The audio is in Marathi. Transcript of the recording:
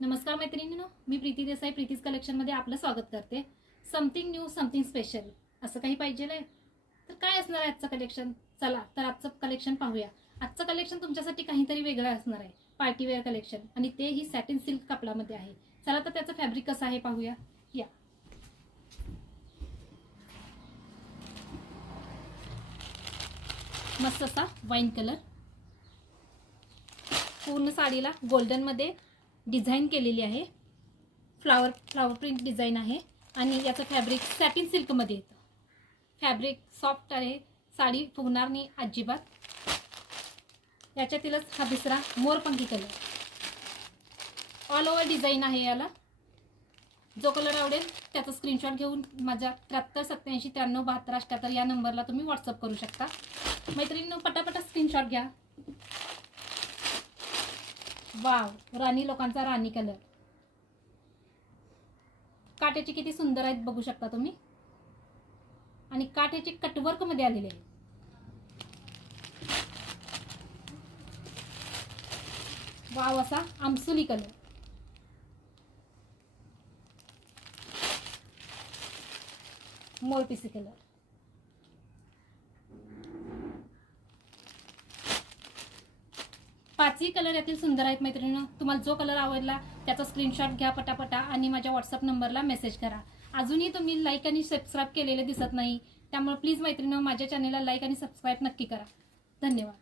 नमस्कार मैत्रिणींनो, मी प्रीती देसाई प्रीतीज कलेक्शनमध्ये आपलं स्वागत करते। समथिंग न्यू समथिंग स्पेशल असं काही पाहिजेल आहे तर काय असणार आहे आजचं कलेक्शन? चला तर आजचं कलेक्शन पाहूया। आजचं कलेक्शन तुमच्यासाठी काहीतरी वेगळं असणार आहे, पार्टी वेअर कलेक्शन, आणि तेही सॅटिन सिल्क कपड्यामध्ये आहे। चला तर त्याचं फॅब्रिक कसं आहे पाहूया। या मस्त असा वाईन कलर, पूर्ण साडीला गोल्डन मध्ये डिझाइन केलेली आहे। फ्लावर प्रिंट डिझाइन आहे आणि याचं फॅब्रिक सॅटिन सिल्क मध्ये येतं। फॅब्रिक सॉफ्ट आहे, साडी फुगणार नाही अजिबात। याच्यातीलच हा दुसरा मोरपंखी कलर, ऑल ओव्हर डिझाइन आहे याला। जो कलर आवडेल त्याचा स्क्रीनशॉट घेऊन माझ्या 7387937278 या नंबरला तुम्ही व्हॉट्सअप करू शकता। मैत्रिणींनो, पटापटा स्क्रीनशॉट घ्या। वाव, राणी लोकांचा राणी कलर, काठ्याची किती सुंदर आहेत बघू शकता तुम्ही, आणि काठ्याची कटवर्क मध्ये आलेले आहे। वाव, असा आमसुली कलर, मोरपिसी कलर, पाचही कलर यातील सुंदर आहेत। मैत्रिणींनो, तुम्हाला जो कलर आवडला त्याचा स्क्रीनशॉट घ्या पटापटा आणि माझ्या व्हॉट्सअप नंबरला मेसेज करा। अजूनही तुम्ही लाईक आणि सबस्क्राईब केलेले दिसत नाही, त्यामुळे प्लीज मैत्रिणींनो माझ्या चॅनलला लाईक आणि सबस्क्राईब नक्की करा। धन्यवाद।